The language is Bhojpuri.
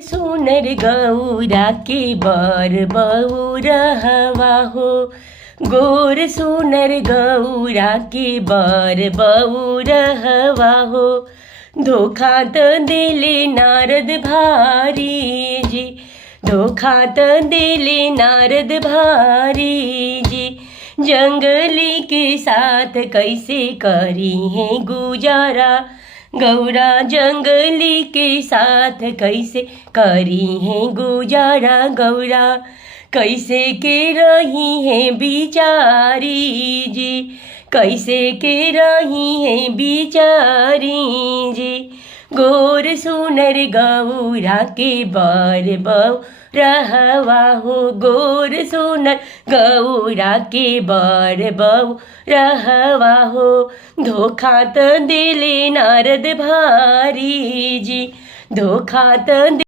सुनर गौरा के बर बउरहवा हो। गोर सुनर गौरा के बर बउरहवा हो। धोखा त दिले नारद भारी जी, धोखा त दिले नारद भारी जी। जंगली के साथ कैसे करी है गुजारा, गौरा जंगली के साथ कैसे करी है गुजारा। गौरा कैसे के रही है बिचारी जी, कैसे के रही है बिचारी जी। गोर सुनर गौरा के बर बउरहवा हो। गोर सुनर गौरा के बर बउरहवा हो। धोखा त दिले नारद भारी जी, धोखा त